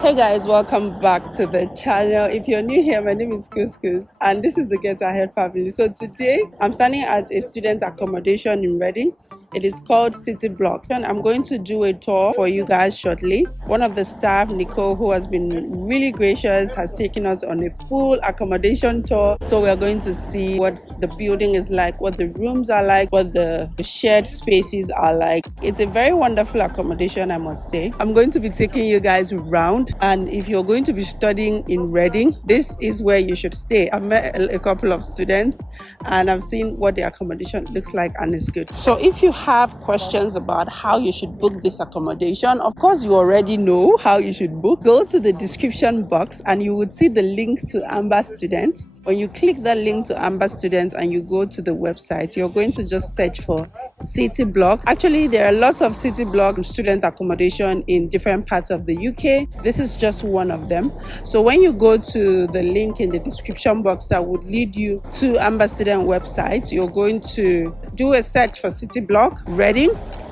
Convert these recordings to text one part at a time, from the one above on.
Hey guys, welcome back to the channel. If you're new here, my name is Kuskus and this is the Get Ahead family. So today I'm standing at a student accommodation in Reading. It is called City Blocks and I'm going to do a tour for you guys shortly. One of the staff, Nicole, who has been really gracious, has taken us on a full accommodation tour. So we are going to see what the building is like, what the rooms are like, what the shared spaces are like. It's a very wonderful accommodation, I must say. I'm going to be taking you guys around, and if you're going to be studying in Reading, this is where you should stay. I've met a couple of students and I've seen what the accommodation looks like and it's good. So if you have questions about how you should book this accommodation, of course you already know how you should book. Go to the description box and you would see the link to Amber Student. When you click that link to Amber Student and you go to the website, you're going to just search for City Block. Actually, there are lots of City Block student accommodation in different parts of the UK. This is just one of them. So when you go to the link in the description box that would lead you to Amber Student website, you're going to do a search for City Block Reading,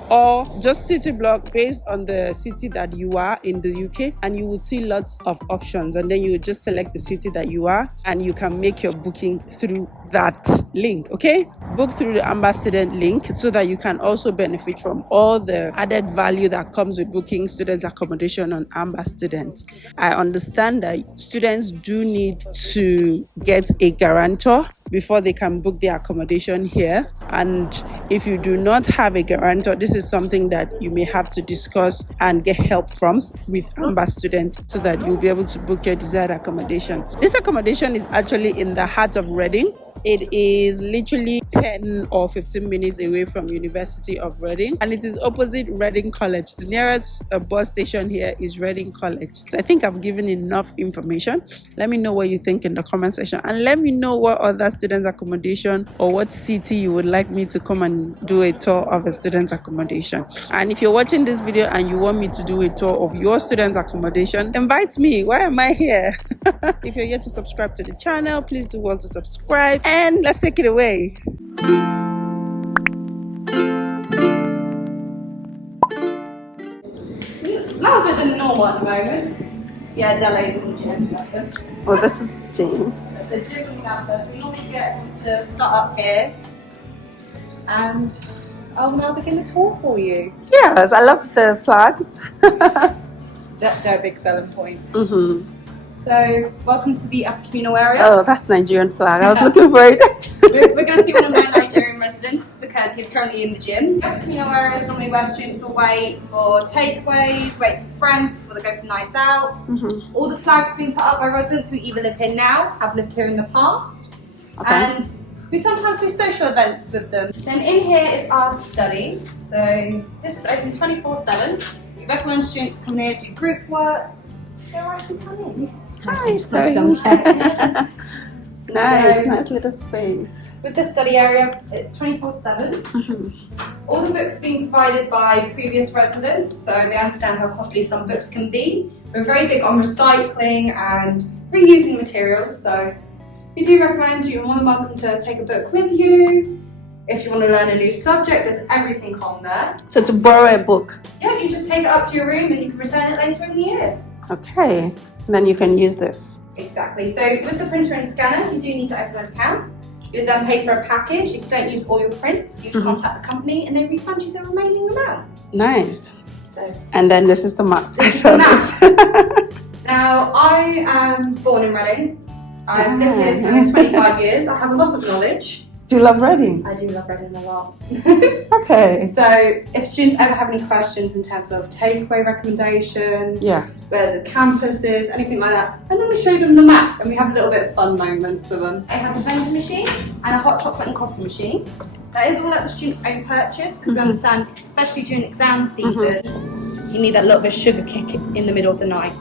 or just City Block based on the city that you are in the UK, and you will see lots of options, and then you just select the city that you are and you can make your booking through that link. Okay, book through the Amber Student link so that you can also benefit from all the added value that comes with booking student accommodation on Amber Student. I understand that students do need to get a guarantor before they can book their accommodation here, and if you do not have a guarantor, this is something that you may have to discuss and get help from with Amber Student so that you'll be able to book your desired accommodation. This accommodation is actually in the heart of Reading. It is literally 10 or 15 minutes away from University of Reading, and it is opposite Reading College. The nearest bus station here is Reading College. I think I've given enough information. Let me know what you think in the comment section, and let me know what other students accommodation or what city you would like me to come and do a tour of a student accommodation. And if you're watching this video and you want me to do a tour of your student accommodation, invite me. Why am I here? If you're yet to subscribe to the channel, please do well to subscribe, and let's take it away. Louder than normal at the moment. Yeah, Dele's in the gym, that's it. Well, this is the gym. That's the gym coming downstairs. We normally get them to start up here, and I'll now begin the tour for you. Yes, I love the flags. They're a big selling point. Mm-hmm. So, welcome to the upper communal area. Oh, that's Nigerian flag. I was looking for it. We're going to see one of my Nigerian residents because he's currently in the gym. The upper communal area is normally where students will wait for takeaways, wait for friends before they go for nights out. Mm-hmm. All the flags being put up by residents who either live here now, have lived here in the past, and we sometimes do social events with them. Then in here is our study. So this is open 24/7. We recommend students come here, do group work. So I can come in. Hi, sorry. Nice little space. With the study area, it's 24/7. Mm-hmm. All the books being provided by previous residents, so they understand how costly some books can be. We're very big on recycling and reusing materials, so we do recommend you're more than welcome to take a book with you. If you want to learn a new subject, there's everything on there. So to borrow a book? Yeah, you just take it up to your room and you can return it later in the year. Okay, then you can use this. Exactly. So with the printer and scanner, you do need to open an account. You would then pay for a package. If you don't use all your prints, you contact the company and they refund you the remaining amount. Nice. So, and then this is the map. This is the map. Now, I am born in Reading. I've lived here for 25 years. I have a lot of knowledge. Do you love Reading? I do love Reading a lot. Okay. So if students ever have any questions in terms of takeaway recommendations, where the campus is, anything like that, I normally show them the map and we have a little bit of fun moments with them. It has a vending machine and a hot chocolate and coffee machine. That is all at the students' own purchase because we understand, especially during exam season, you need that little bit of sugar kick in the middle of the night.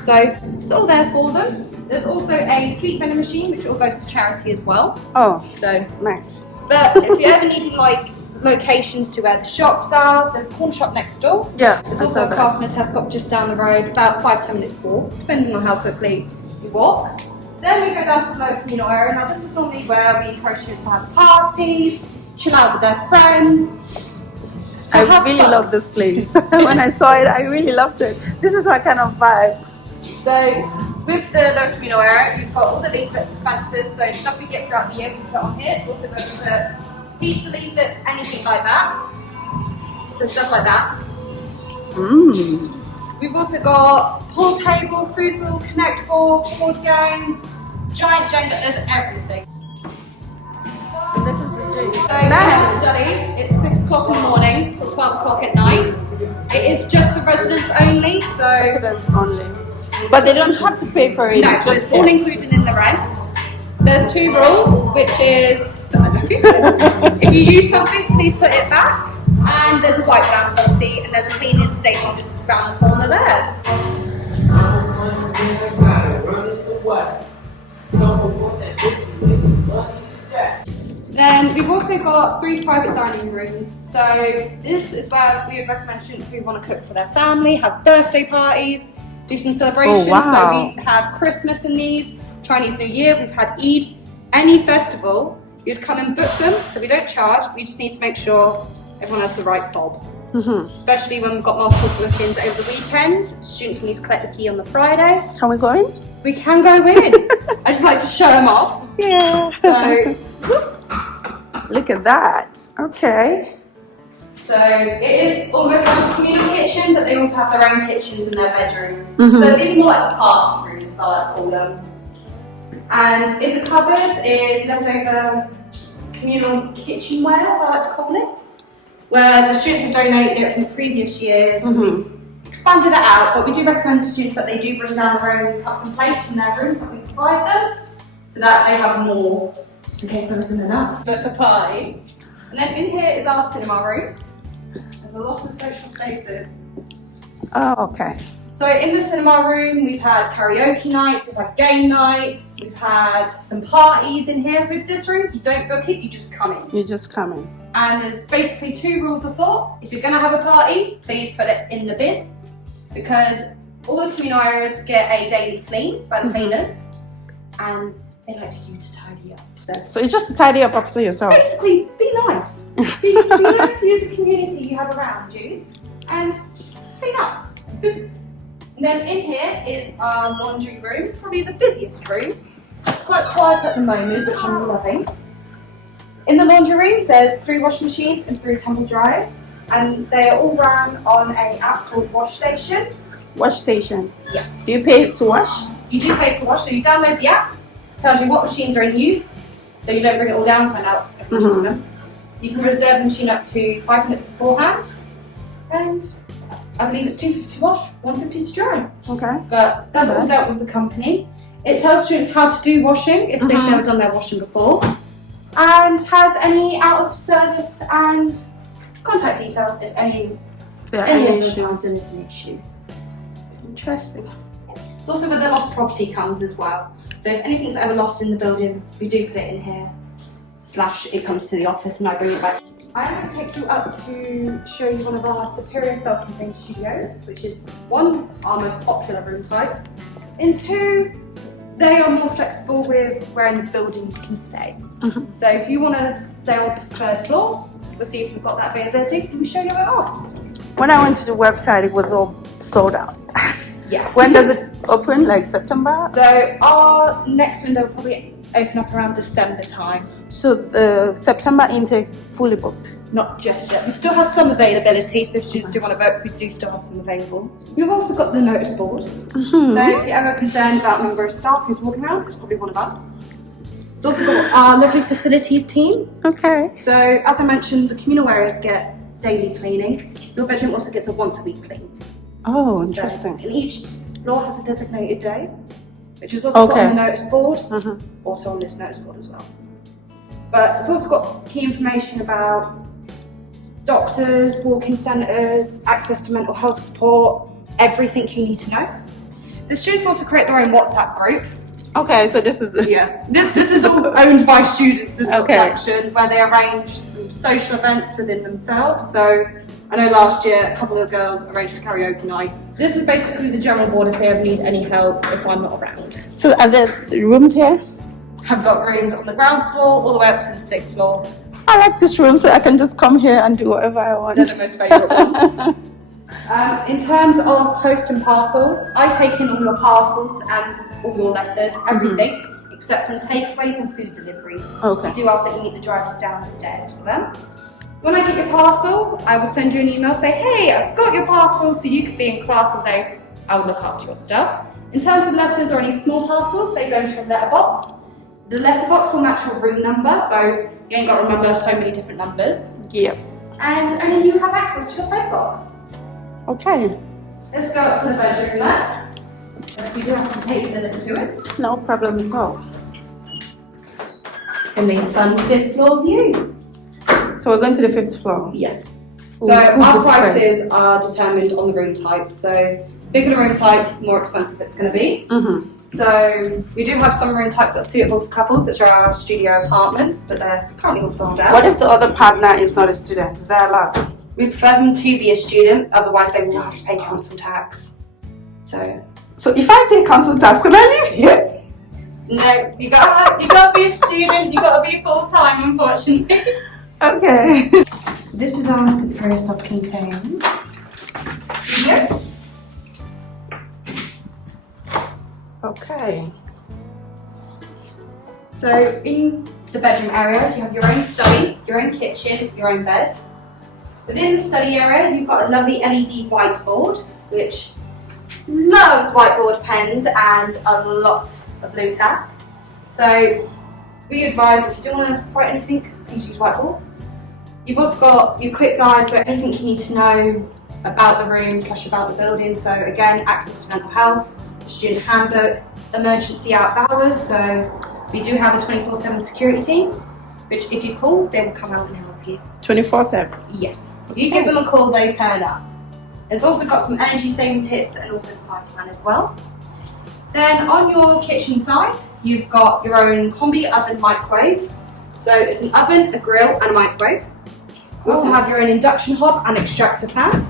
So it's all there for them. There's also a sweet vending machine which all goes to charity as well. Oh, so nice. But if you're ever needing like locations to where the shops are, there's a corner shop next door. Yeah. There's also a Carpenter Tesco just down the road, about 5-10 minutes walk, depending on how quickly you walk. Then we go down to the local communal area. Now this is normally where we encourage students to have parties, chill out with their friends. I really love this place. When I saw it, I really loved it. This is my kind of vibe. So with the local communal area, you've got all the leaflet dispensers, so stuff we get throughout the year we put on here. Also going to put pizza leaflets, anything like that. So stuff like that. We've also got pool table, foosball, connect board, board games, giant Jenga, there's everything. So this is the gym. So we have study, it's 6 o'clock in the morning till 12 o'clock at night. It is just the residents only, so... Residents only. But they don't have to pay for it. No, so it's all included in the rent. There's 2 rules, which is if you use something, please put it back. And there's a wipe down policy, and there's a cleaning station just around the corner there. Then we've also got 3 private dining rooms. So this is where we would recommend students who want to cook for their family, have birthday parties, do some celebrations. Oh, wow. So we have Christmas in these, Chinese New Year, we've had Eid, any festival, you just come and book them. So we don't charge, we just need to make sure everyone has the right fob. Especially when we've got multiple bookings over the weekend. Students will need to collect the key on the Friday. Can we go in? We can go in. I just like to show them off. Yeah. So, look at that. Okay. so it is almost like a communal kitchen, but they also have their own kitchens in their bedroom. So these are more like the party rooms, so I like to call them. And in the cupboards is leftover communal kitchenware, as I like to call it, where the students have donated it from the previous years. We've expanded it out, but we do recommend to students that they do bring down their own cups and plates from their rooms that we provide them, so that they have more, just in case there isn't enough. Book a party. And then in here is our cinema room. There's a lot of social spaces. Oh, okay. So in the cinema room, we've had karaoke nights, we've had game nights, we've had some parties in here. With this room, you don't book it, you just come in. You just come in. And there's basically 2 rules of thought. If you're going to have a party, please put it in the bin, because all the communal areas get a daily clean by the cleaners, and they like you to tidy up. So it's just to tidy up after yourself. Basically, be nice. Be nice to the community you have around you, and clean up. And then in here is our laundry room, probably the busiest room. Quite quiet at the moment, which I'm loving. In the laundry room, there's 3 washing machines and 3 tumble dryers, and they are all run on an app called Wash Station. Wash station. Yes. Do you pay to wash? You do pay for wash, so you download the app, tells you what machines are in use, so you don't bring it all down, find out if you use them. You can reserve the machine up to 5 minutes beforehand, and I believe it's $2.50 to wash, $1.50 to dry. Okay. But that's all dealt with the company. It tells students how to do washing if they've never done their washing before, and has any out of service and contact details if any of the issues. is an issue. Interesting. It's also where the lost property comes as well. So if anything's ever lost in the building, we do put it in here. / it comes to the office and I bring it back. I'm going to take you up to show you one of our superior self-contained studios, which is 1, our most popular room type, and 2, they are more flexible with where in the building you can stay. So if you want to stay on the preferred floor, we'll see if we've got that availability and we show you it off. When I went to the website, it was all sold out. Yeah. When does it open? Like September? So our next window will probably open up around December time. So the September intake fully booked. Not just yet. We still have some availability, so if students do want to book, we do still have some available. We've also got the notice board. So if you're ever concerned about a member of staff who's walking around, it's probably one of us. It's also got our lovely facilities team. Okay. So as I mentioned, the communal areas get daily cleaning. Your bedroom also gets a once a week clean. Oh, interesting. And each floor has a designated day, which is also got on the notice board, also on this notice board as well. But it's also got key information about doctors, walk-in centres, access to mental health support, everything you need to know. The students also create their own WhatsApp group. Okay, so this is the... Yeah, this is all owned by students, this little section, where they arrange some social events within themselves. So I know last year a couple of girls arranged a karaoke night. This is basically the general board if they ever need any help if I'm not around. So are there rooms here? Have got rooms on the ground floor all the way up to the 6th floor. I like this room, so I can just come here and do whatever I want. They're the most favourite ones. In terms of post and parcels, I take in all your parcels and all your letters, everything, except for takeaways and food deliveries. Okay. We do ask that you meet the drivers downstairs for them. When I get your parcel, I will send you an email, say, hey, I've got your parcel, so you could be in class all day. I'll look after your stuff. In terms of letters or any small parcels, they go into a letterbox. The letterbox will match your room number, so you ain't got to remember so many different numbers. Yep. And only you have access to your postbox. Okay. Let's go up to the bedroom there. We do have to take a look to it. No problem at all. Can be a fun 5th floor view. So we're going to the 5th floor. Yes. Ooh, So our good prices are determined on the room type. So bigger the room type, more expensive it's going to be. So we do have some room types that are suitable for couples, which are our studio apartments, but they're currently all sold out. What if the other partner is not a student? Is that allowed? We prefer them to be a student, otherwise they will have to pay council tax. So if I pay council tax, can I leave here? no, you gotta be a student. You gotta be full time, unfortunately. Okay. This is our superior self-contained. Yeah. Okay. So in the bedroom area, you have your own study, your own kitchen, your own bed. Within the study area, you've got a lovely LED whiteboard, which loves whiteboard pens and a lot of blue tack. So we advise if you don't want to write anything, please use whiteboards. You've also got your quick guide, so anything you need to know about the room / about the building. So again, access to mental health, the student handbook, emergency out of hours. So we do have a 24/7 security team, which if you call, they will come out and help you. 24/7? Yes. You give them a call, they turn up. It's also got some energy saving tips and also a fire plan as well. Then on your kitchen side, you've got your own combi oven microwave. So it's an oven, a grill and a microwave. You also have your own induction hob and extractor fan,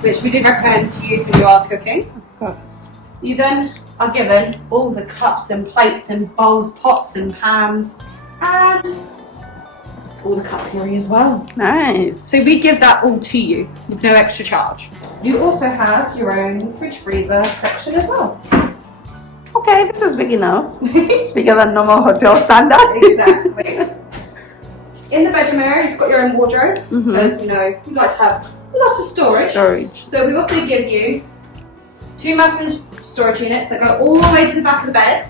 which we do recommend to use when you are cooking. Of course. You then are given all the cups and plates and bowls, pots and pans, and all the cutlery as well. Nice. So we give that all to you with no extra charge. You also have your own fridge freezer section as well. Okay, this is big enough. It's bigger than normal hotel standard. Exactly. In the bedroom area, you've got your own wardrobe, because you like to have a lot of storage. So we also give you 2 massive storage units that go all the way to the back of the bed.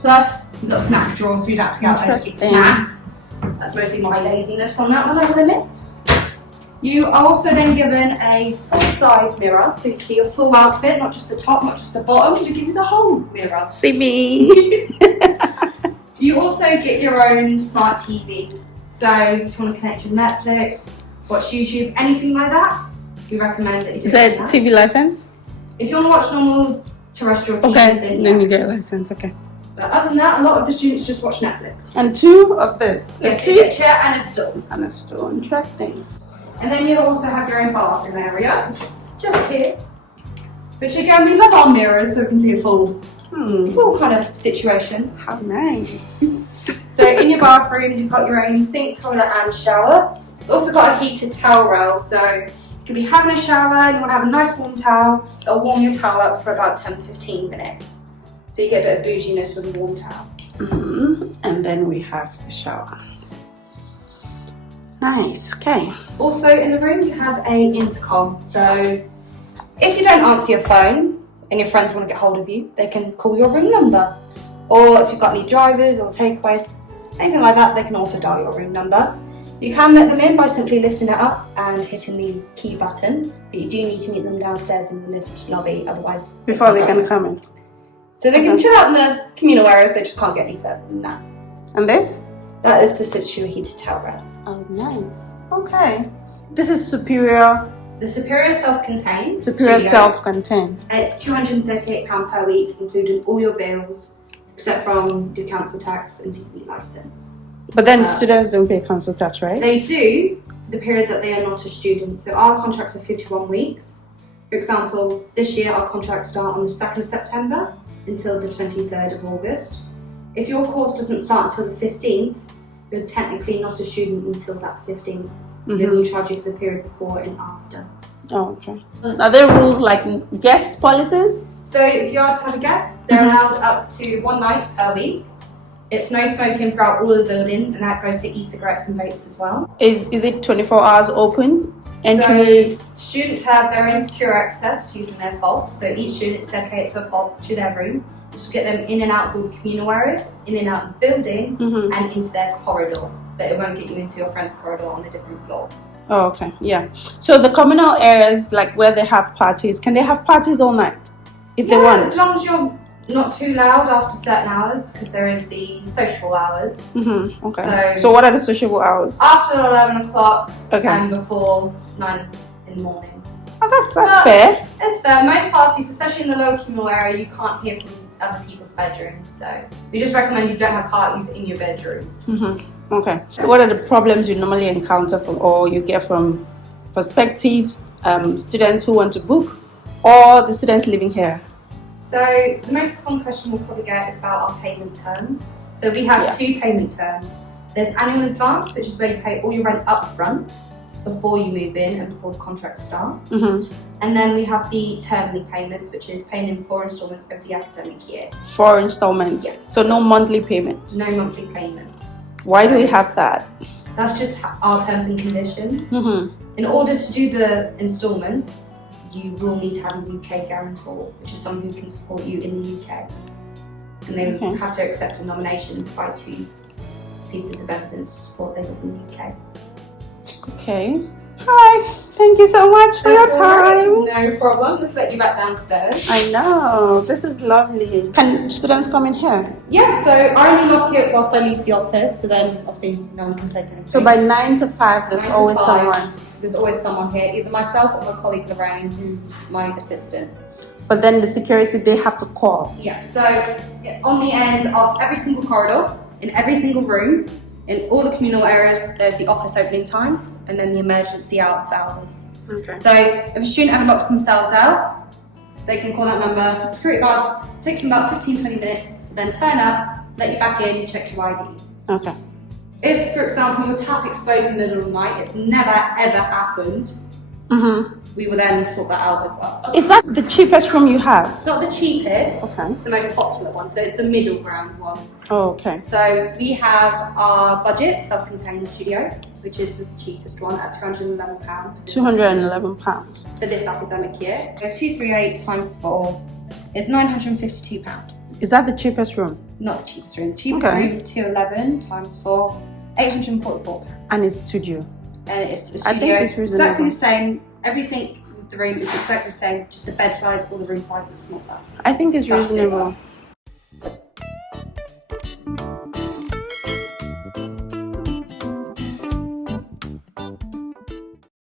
Plus, you've got snack drawers, so you don't have to go out there to get snacks. That's mostly my laziness on that one, I will admit. You are also then given a full-size mirror, so you see your full outfit, not just the top, not just the bottom. We give you the whole mirror. See me. You also get your own smart TV. So if you want to connect your Netflix, watch YouTube, anything like that, we recommend that you do Is that that. TV license? If you want to watch normal terrestrial TV, then you yes. get a license, okay. But other than that, a lot of the students just watch Netflix. And 2 of this. Yes, a a chair and a stool. And a stool. Interesting. And then you'll also have your own bathroom area, which is just here. Which again, we love our mirrors so we can see a full kind of situation. How nice. So in your bathroom, you've got your own sink, toilet and shower. It's also got a heated towel rail, so you can be having a shower, you want to have a nice warm towel, it'll warm your towel up for about 10-15 minutes. So you get a bit of bouginess with a warm towel. And then we have the shower. Nice, okay. Also in the room you have a intercom, so if you don't answer your phone and your friends want to get hold of you, they can call your room number. Or if you've got any drivers or takeaways, anything like that, they can also dial your room number. You can let them in by simply lifting it up and hitting the key button, but you do need to meet them downstairs in the lift lobby, otherwise... Before they can come in. So they can chill out in the communal areas, they just can't get any further than that. And this? That is the switch to a heated towel rail. Oh, nice. Okay. This is superior. The Superior Self-Contained. Superior studio, self-contained. And it's £238 per week, including all your bills, except from your council tax and TV licence. But then students don't pay council tax, right? They do for the period that they are not a student. So our contracts are 51 weeks. For example, this year our contracts start on the 2nd of September until the 23rd of August. If your course doesn't start until the 15th, you're technically not a student until that 15th. So they will charge you for the period before and after. Oh, okay. Are there rules like guest policies? So if you are to have a guest, they're allowed up to 1 night per week. It's no smoking throughout all of the building, and that goes for e-cigarettes and vapes as well. Is it 24 hours open? Entry? So students have their own secure access using their fobs. So each student is dedicated to a fob to their room. This will get them in and out of all the communal areas, in and out of the building, and into their corridor. But it won't get you into your friend's corridor on a different floor. Oh, okay. Yeah. So the communal areas, like where they have parties, can they have parties all night if they want? As long as you're not too loud after certain hours, because there is the sociable hours. Okay. So what are the sociable hours? After 11 o'clock Okay. and before 9 in the morning. Oh, that's fair. It's fair. Most parties, especially in the lower communal area, you can't hear from other people's bedrooms. So we just recommend you don't have parties in your bedroom. Okay. What are the problems you normally encounter or you get from prospective students who want to book, or the students living here? So the most common question we'll probably get is about our payment terms. So we have 2 payment terms. There's annual advance, which is where you pay all your rent up front before you move in and before the contract starts. And then we have the termly payments, which is paying in 4 installments over the academic year. 4 installments? Yes. So no monthly payment? No monthly payments. Why do we have that? That's just our terms and conditions. In order to do the installments, you will need to have a UK guarantor, which is someone who can support you in the UK. And they will have to accept a nomination and provide 2 pieces of evidence to support they live in the UK. Okay. Hi. Thank you so much for your time. No problem. Let's let you back downstairs. I know. This is lovely. Can students come in here? Yeah, so I only lock it whilst I leave the office, so then obviously no one can take anything. So by 9 to 5, there's 9 to always 5, someone. There's always someone here, either myself or my colleague Lorraine, who's my assistant. But then the security, they have to call. Yeah, so on the end of every single corridor, in every single room, in all the communal areas, there's the office opening times and then the emergency out of hours. Okay. So if a student ever locks themselves out, they can call that number. The security guard takes them about 15-20 minutes, then turn up, let you back in, check your ID. Okay. If, for example, your tap explodes in the middle of the night, it's never ever happened, we will then sort that out as well. Is that the cheapest room you have? It's not the cheapest, Okay. it's the most popular one, so it's the middle ground one. Oh, okay. So we have our budget self-contained studio, which is the cheapest one at £211. £211. For this academic year. So 238 times 4 is £952. Is that the cheapest room? Not the cheapest room. The cheapest room is 211 times 4, £844. And it's studio. And it's a studio. I think it's reasonable. Exactly the same. Everything with the room is exactly the same. Just the bed size or the room size is smaller. I think it's That's reasonable.